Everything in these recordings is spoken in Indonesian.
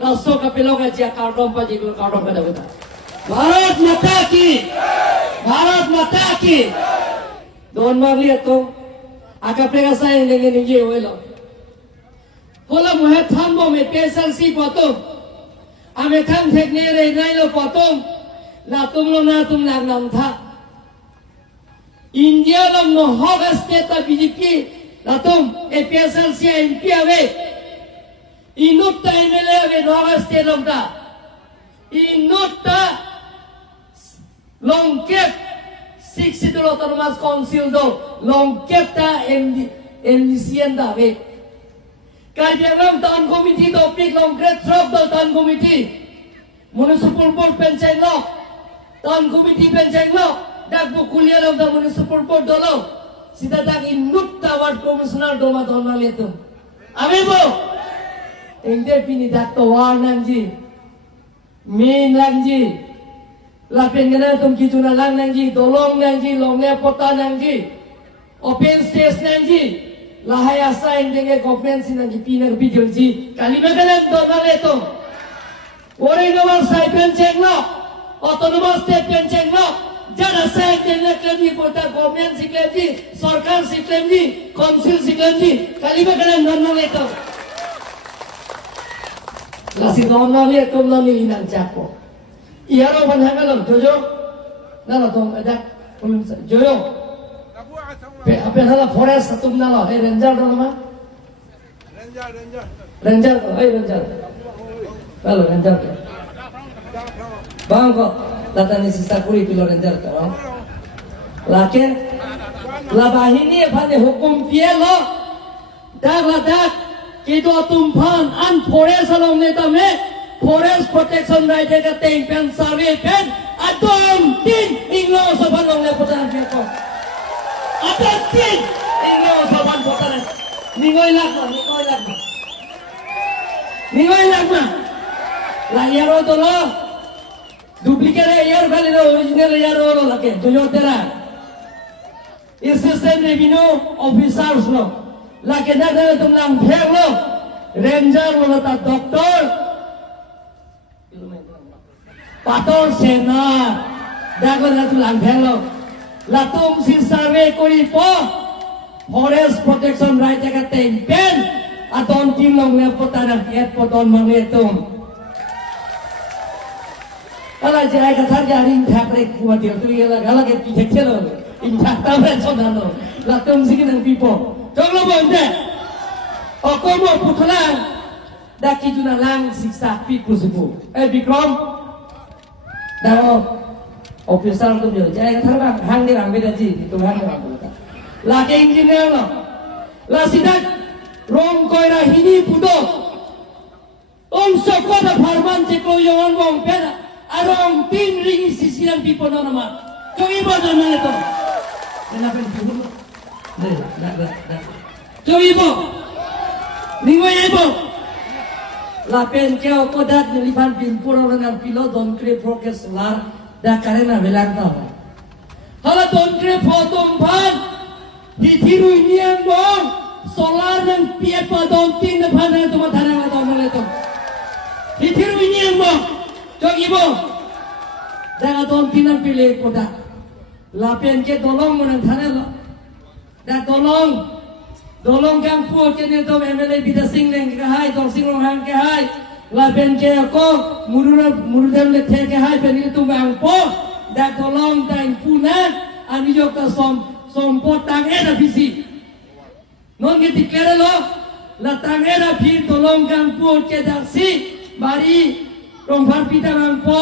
lasso kapilong aja kardom pa jiglo kardom kada beta. Bharat Mata ki, Bharat Mata ki. Don mar lihat to, aka plega saya dengan ini welo. Kola muhe thambo me pesal si potong, ame tham thekne re nailo potong, la tumlo na tum lag nam tha. India lo no hoga state BJP, la tum e pesal si MP ave. Inutta MLA ave no hoga state lo da. Inutta longkep 60 autonomous council do longkep ta MDCN da ave. Karbiangram Town Committee do pik longkep trop do Town Committee. Municipal board pension lo Town Committee pension lo dak bu kuliah lo da municipal board do lo sida dak inutta ward commissioner do ma don ma leto. Ame bo engde pini dak to war nangji main langji lapen gana tum kituna lang nangji dolong nangji longnya pota nangji open space nangji lahaya sign denge government sinangji pinar bijolji kalimagalan dona leto ore nomor sai penchen lo autonomous state penchen lo jara sai denge klemji pota government siklemji sarkar siklemji council siklemji kalimagalan dona leto lasi dona leto lo ni inan chapo iaro banhangalam jojo nala dong ada jojo apa nala forest satu nala ranger dong ma ranger ranger kalau ranger bang kok datang sisa kuri pilo ranger kau laki labahini pada hukum pielo dak kido tumpan an forest along neta me forest protection right ka teng pen survey pen adom tin inglo soban long le potan ko adom tin inglo soban potan ningoy lag ma la yaro to lo duplicate yar khali lo original yaro lo lake jojo tera assistant revenue officers lo lake na tum lang phek lo ranger lo ta doctor Pator sena dago na tulang phelo latum si survey kori po forest protection right ka ten pen aton timong le potana kiat poton mangetum kala jai ka thar jaring thakre kuwa dir tu yela gala ke pithek chelo in thakta ben sonano latum siginang pipo joglo bonde okomo putla daki juna lang siksa pi kusubu bikrom dawo officer tu dia jaya tharbang hang ni rang beda ji itu hang rang beda la ke engineer lo la sidak rong koira hini pudo on soko da farman je ko yon wong pena arong tin ring sisiran pipo no nama koi bodo na to na pen pudo na koi bo ningo yebo lapen keo kodat nilipan pimpuro dengan pilo don kre prokes lar da karena belang tau hala don kre potom pan ditiru inian bong solar dan piat pa don tin na pana to matana la don maleto ditiru inian bong jog ibo da don tin na pile kodat lapen ke dolong menang thana lo da dolong kang pu kene to MLA bida sing leng ke hai dong sing long hang ke hai la ben ke ko murudam le the ke hai ben tu bang po da dolong dang puna ani jo ka som po tang era bisi non ke tikere lo la tang era phi dolong kang pu ke da si bari rong phar pita bang po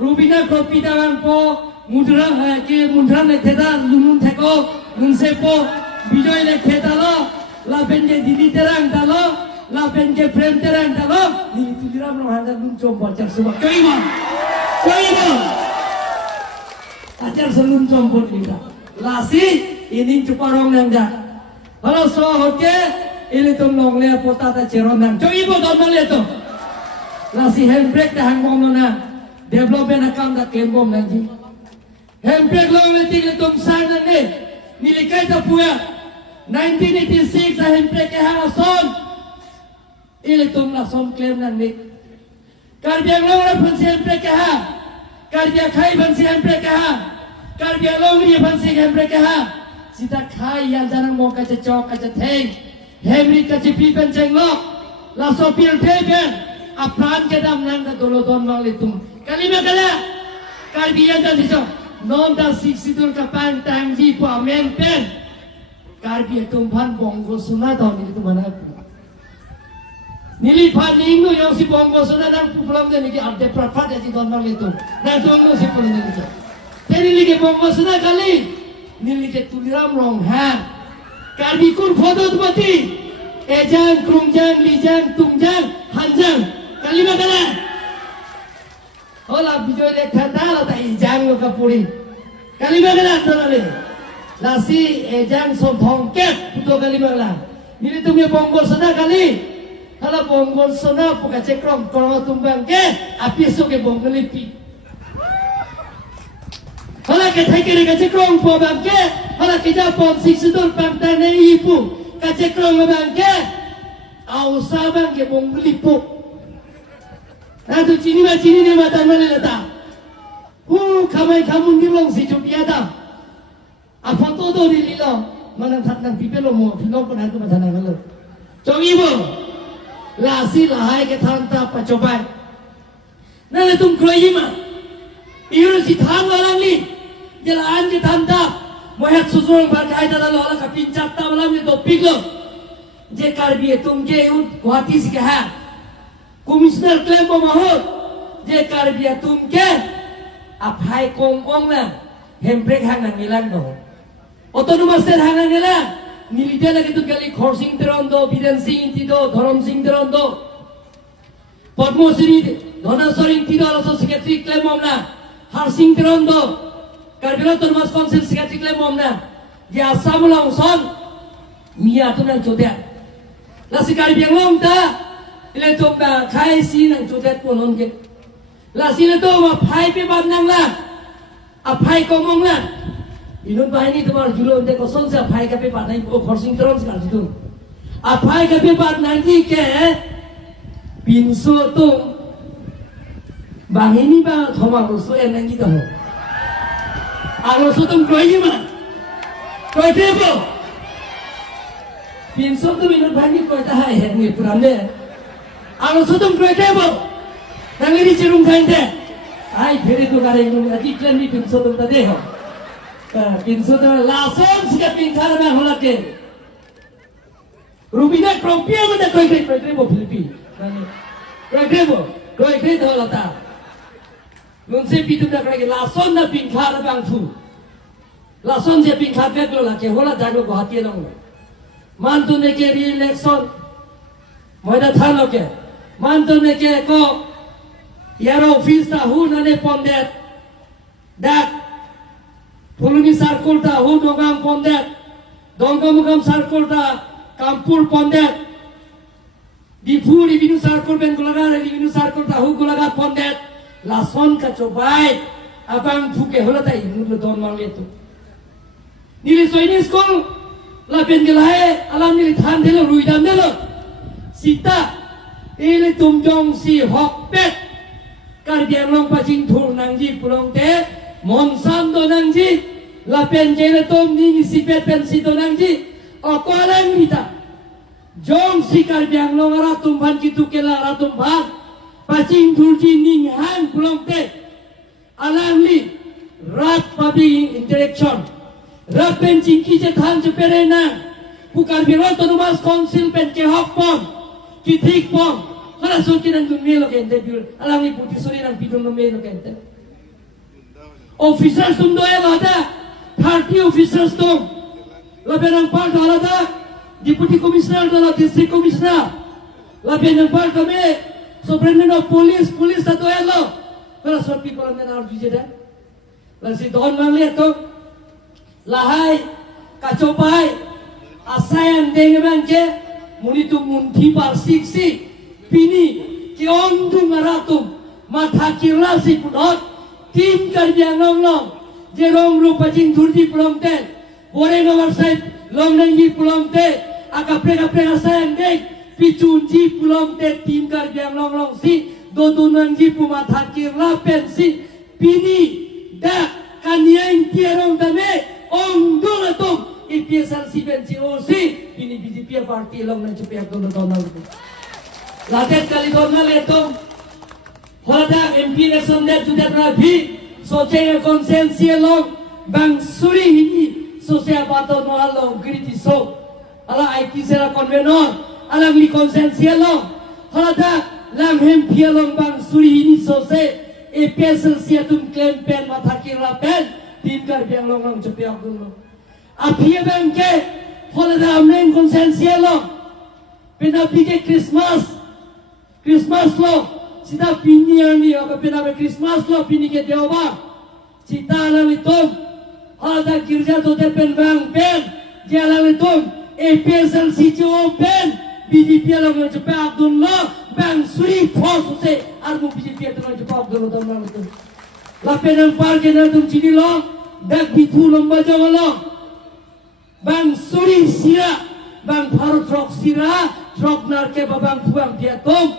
rubina ko pita bang po mudra ke mudra le theda lunun theko nunse po bijoy le khetalo la benje didi terang dalo la benje prem terang dalo ni tujuram no handa dun chom bachar suba koi ma ajar selun chom bot lida lasi ini cuparong nangja halo so hoke ini tum long le pota ta cheron nang choi bo don le to lasi handbrake ta hangom no na development account da kembom nangji handbrake long le tig le tum san ne nilikai ta puya 1986 sa handbrake ke hang son ile tum la son claim nan ni Karbi Anglong orang pensiun mereka ha, Karbi Akai pensiun mereka ha, Karbi Anglong dia pensiun mereka ha. Sita Kai yang jangan mau kaca cok kaca teng, Henry kaca pipen cenglok, langsung pil teben, apaan kita menang dah dulu don mang litung. Kali mana Karbi yang dah disok, non dah siksitul kapan tangji pamen pen, Karbi tumpan bonggo sunat tahun itu mana aku. Nilipan ingo yang si bonggo sana dan pulang dan lagi ada perfat yang si donor itu dan tunggu si pulang itu. Jadi lagi bonggo sana kali nilai tuliram rong ha. Kali kur foto tu mati. Ejang, krungjang, lijang, tungjang, hanjang. Kali mana? Olah video le kata lah tak ejang lo kapuri. Kali mana tu lagi? Lasi ejang sontong ket puto kali mana? Nilai tu punya bonggo sana kali. Kalau bonggol sana puka cekrong kalau tumbang ke api soke bonggol lipi. Kalau kita kira cekrong po bangke, kalau kita pom siksidul pantane ibu kacekrong bangke, awsa bangke bonggol lipu. Nah tu cini ni mata mana letak? Kamai kamu ni long si cuci ada. Apa tu tu di lilo? Mana tak nak pipelo mo, pino pun hantu macam mana kalau? Cong ibu. Lasi lahai ke thanta pacoban. Nala tum kroyi ma. Iru si thang walang ni. Jalan ke thanta. Mohat susurong berkai dalam lola kapincat ta malam ni topik lo. Je karbi tum je ut Guwahati si keha. Komisioner klaim pemahut. Je karbi tum ke. Apai kong ong na. Hembrek hangan nilang do. Otonomous state hangan nilang. Nilida lagi tu kali khorsing terondo, bidan sing tido, dharam sing terondo, Padmo Shri, Dhanaswaring tido, alasan sekretari klaim omna, har sing terondo, Karbila Autonomous Council sekretari klaim omna, dia asam longson, mia tu nang jodet, lasi Karbi Anglong ta, ile tu na kai si nang jodet polon ke, lasi ile tu ma phai pe bab nang la, aphai komong la. Inun bahini temar julon de koson se apai kape pat nai o khorsing teron sekal situ. Apai kape pat nanti ke pinso tu bahini ba thoma rosu enangi to. Alo so tum koi ma. Koi tebo. Pinso tu inun bahini koi ta hai ni puramne. Alo so tum koi tebo. Nangiri cirung kainte. Ai pheri tu kare inun ati klan ni pinso tu ta de ho. Pinso tu lason sikap pintar में होला के Rubina krompia mana koi bo Filipi koi tu होला ta nunse pitu dah kaya lason na pintar bang tu lason je pintar beg lo la ke होला jago Guwahati long mantu ne ke re-election moida thalo ke mantu ne ke ko yaro office ta hu na ne pondet dak Pulungi Sarkul ta hu dogang pondet, Donggamugam Sarkul ta Kampur pondet, Dipu Revenu Sarkul ben gulaga Revenu Sarkul ta hu gulaga pondet, Lason ka cobai, abang fuke hola ta inu lo don mang letu. Nili soini skol, la ben gelahe, alam nili than delo ruidam delo, sita, ele tumjong si hokpet, Karbi Anglong pacing thur nangji pulong te, Monsan donangji, la penjele tom ni sipet pensi donangji, okolang kita. Jong si Karbi Anglong ratum ban kitu kela ratum ban, pacing thurji ning han pulong te, alangli rat public interaction, rat pencing kije than jeperena, pukar biro Autonomous Council penke hokpon, kitik pon, kana soki nang dumelo kente bil, alangli putih suri nang bidung dumelo kente. Officers tum doya lada, 30 officers tum, labenang part alada, deputy commissioner dala district commissioner, labenang part kami, superintendent of police ta doya lo, kalau sort people ang nanalo jeda, lasi don mangli to, lahai, kacopay, asayan dengamang ke, munitu munti par siksi, pini, kiondung aratum, mathakirla si pudot. Tim Karbi Anglong long, je long rupa jing thurji pulong te, bore nomor side long nangi pulong te, akapre sayang dek, pichunji pulong te tim Karbi Anglong long si, dodunang ji pumathakir la pensi pini da kanyang tiarong dame ong dulatung IPSRC pensi osi pini BJP party long na chupiak donal latet kali donal etong hoda MP election de judat rabi soche konsensi long bang suri hini sosial pato no alo griti so ala IT sera konvenor ala li konsensi long hoda lam hem pialong bang suri hini sose IPSRC atum claim pen mathakir la pen tim kar biang long chupiak donal Apia bangke, hola amnen konsensielo, penapike Christmas lo, sita pini ani, oka penape Christmas lo pini ke dewa, sita lalitom, hola girja tote pen bang pen, jalalitom, IPSRC jo pen, BJP lo ngejepe Abdul lo, bang suri pos se, armu BJP lo ngejepe Abdul lo tamang itu, la penang parke na tum cini lo, dak bitu lomba jawa lo. Bang suri sira, bang Bharat Rock sira, Rock narke babang puang diatom,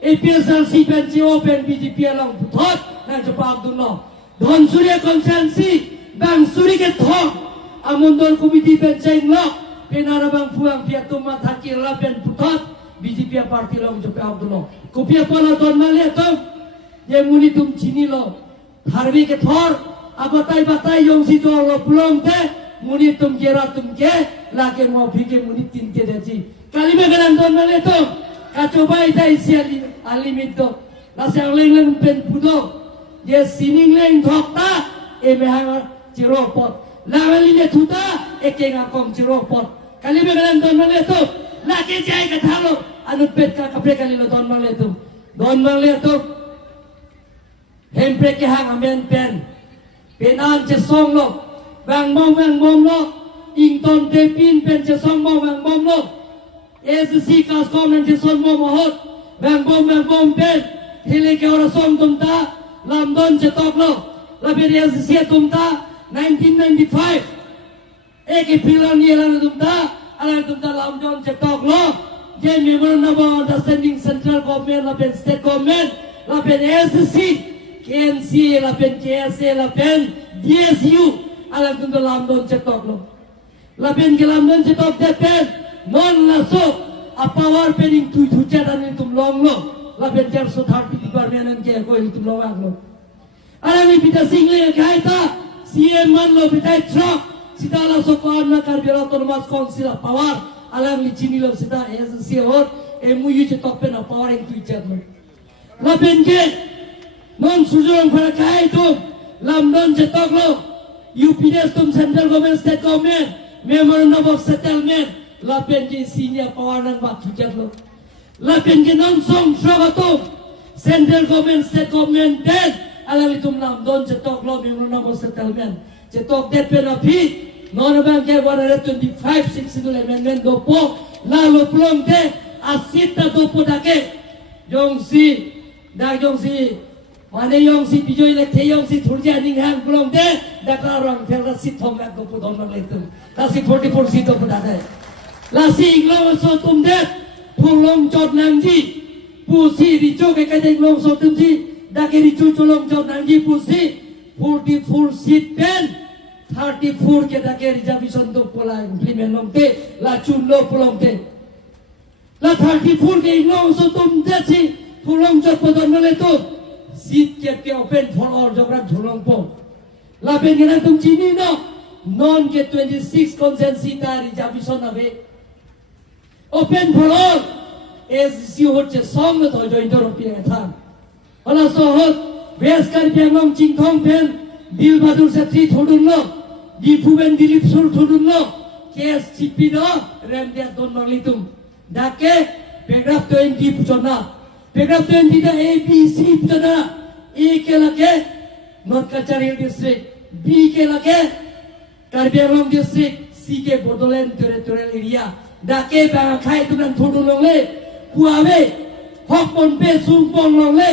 IPSRC penci open BJP alang putot, nang jepang duno. Don surya konsensi, bang suri ke thok, amundor komiti penceng lok, penara bang puang diatom mathakir la pen putot, BJP party long jepang duno. Kopia pala don maliatom, ye muni tum chini lo, harbi ke thor, abatai batai yong si jo lo pulong te. Muni tum kira tum ke lagi mau fikir muni tin ke daji kali begalan don male to kacoba ita isi alimit to lasang leng pen pudo dia sining leng thokta e behang ciropot lawali ne thuta eke ngakong ciropot kali begalan don male to lagi jai ka thalo anut pet ka kapre kali lo don male to hempre ke hang amen pen penan je song lo bang bom lo ington te pin pen che song bang bom lo SC kas kom nen che son bom hot bang bom pen hele ke ora som tumta lamdon che tok lo la be SC tumta 1995 ek pilon ni lan tumta ala tumta lamdon che tok lo je member of understanding central government la pen state government la pen SC KNC la pen KSA la pen DSU alam tum dalam don cetok lo, lapen kelam don cetok tepen non laso apawar pening tu dan tum long lo, lapen jar so thar piti parmenan ke ko tum long lo, alam ni pita single kaita CM man lo pita truck sita la so ko na kar biro ton mas konsil apawar alam ni chini lo sita SC or MU cetok pen apawar yang tu jar lo, lapen ke non sujong para kaitu lam don cetok lo. UPS tum central government state government memorandum of settlement lapen ke senior pawanan bat tujar lo lapen ke non song shrabatum central government state government den alami tum nam don cetok lo memorandum of settlement cetok det penapi non bang ke 125 6 amendment dopo la lo plong de asita dopo dake jongsi Mane yong si bijoy le te yong si thurja ning hang blong de dakla rong phela si thom mak do podon mak le tum la si 44 si do poda de la si inglong so tum de phulong chot nang ji pu si ri cho ke ka de inglong so tum ji da ke ri chu cholong chot nang ji pu si 44 si pen 34 ke da ke reservation do pola implement long te la chun lo polong te la 34 ke inglong so tum de si phulong chot podon mak le tum sit ke open for all jograk dholong po la ben gena tum chini no non ke 26 consensus ta reservation ave open for all as si hoche som no to join to pi tha ala so hot bes kar pemong ching thong pen dil badur satri thodun no dipu ben dilip sur thodun no kes chipi no rem dia don malitum dake paragraph 20 puchona paragraph 20 da ABC puchona A ke lake North Kachari district B ke lake Karbi Anglong district C ke Bodoland territorial area dake bang khai tunan thodu long le kuawe hok pon pe sung pon long le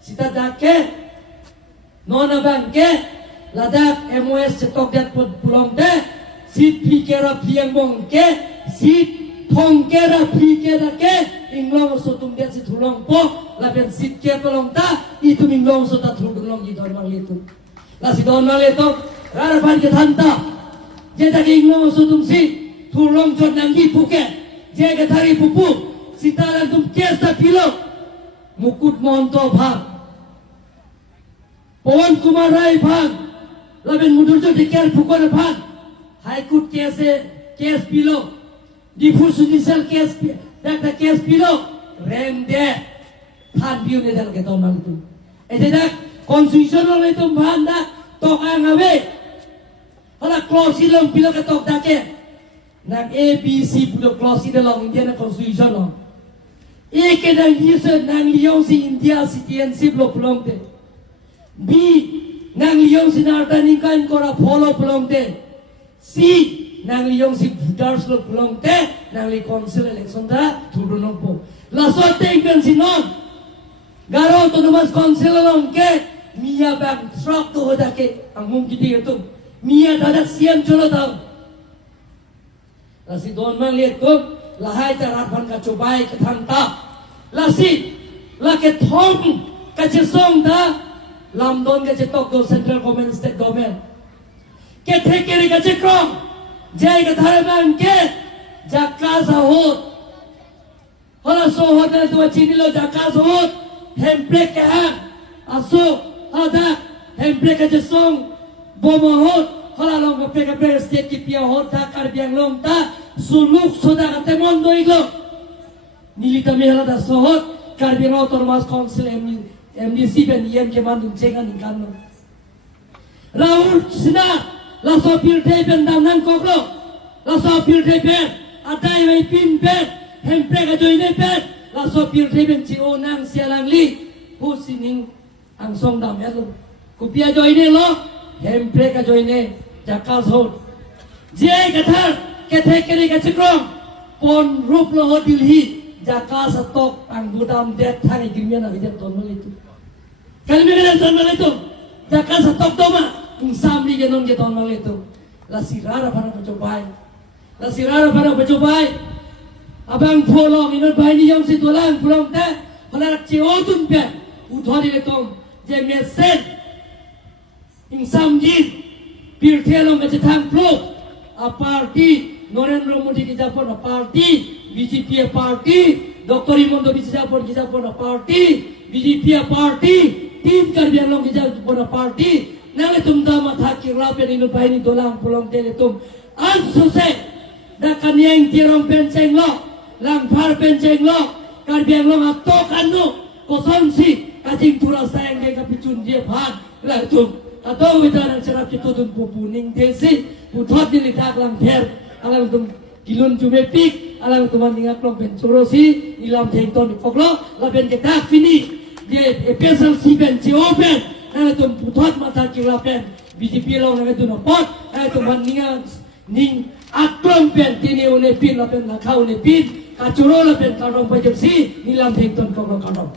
sita dake nona bang ke ladak MOS cetok dat pulong de sit pi ke ra piang bong ke sit thong ke ra phi ke ra ke inglong so tum dia si thulong po la ben sit ke pelong ta I tum inglong so ta thulong gi don mang le tu la si don mang le to ra ra ban ke than ta je ta ke inglong so tum si thulong chon nang gi pu ke je ke thari pu pu si ta la tum ke sta pilo mukut mon to bhag Pawan Kumar Rai bhag la ben mudur jo de ker pu ko bhag high court case pilo Diffuse judicial case, that case below, ram there, can't be the delegate on Maltu. And then constitutional to Banda, talk away. Hala clause ilong below the talk that care. Nang ABC put a clause along Indian constitution on. Eke nang user nang Lyon si India citizenship lo pulongte. B nang Lyon si Nardanika and Kora follow pulongte. C nang liyong si voters lo pulong te nang li council election da turunong po la so te ben sinon garo to namas council long ke mia bag truck to hoda ke angum kiti itu mia dadak siam cholo daw la si don man le to la hai ta rat ban ka chobai ke thang ta la si la ke thong ka che song da lam don ke che tok do central government state government ke thekeri ka che krong Jai ke tharaman ke jakas hot hala so hotel tu chini lo jakas hot template ke ha aso ada template ke song bomo hot hala long ke pe state ki pia hot ta kar biang long ta suluk soda kate mon do iglo nilita me hala da so hot kar biang autonomous council MDC ben yem ke mandum cengan ingkan lo Raul sina la so pil te ben dam nan ko bro la so pil te ben atai mai pin ben hemple ka joine ben la so pil te ben chi o nang sialang li hu sining ang song dam ya lo ku pia joine lo hemple ka joine jakal hot je ka thar ke the keri ka chikrong pon rup lo ho dilhi jakal satok ang budam det thang igrimya na bidet ton lo itu kalmi na ton lo itu jakal satok to ma kung samli ganun kita orang itu, la sirara para pecobai, abang polong ingat bayi ni yang situlang polong teh, kalau ciotun pe, udhari letom, jadi sen, insamjid, pirtelong macam pro, a party, Narendra Modi kita pun a party, BJP a party, Dr. Imondo kita pun a party, BJP a party, tim kerja long kita pun a party. Nang tum dama thakir lapen inu baini dolang pulong tele tum an suse da kanyang tirong penceng lo lang phar penceng lo kar biang lo atok anu kosonsi kajing tura sayang de kapichun je phan la tum atau widaran cerap kitudun pupuning desi puthot ni thak lang pher alang tum kilun jume pik alang tum ningak long ben chorosi ilam thengton koklo la ben ketak fini je special si ben ji open Nang itu putot mata kilapen, BJP long nang itu napot, nang itu maningan ning aklong pen tini une pin lapen nakau une pin, kacuro lapen karong pajak si nilam hekton kau karong.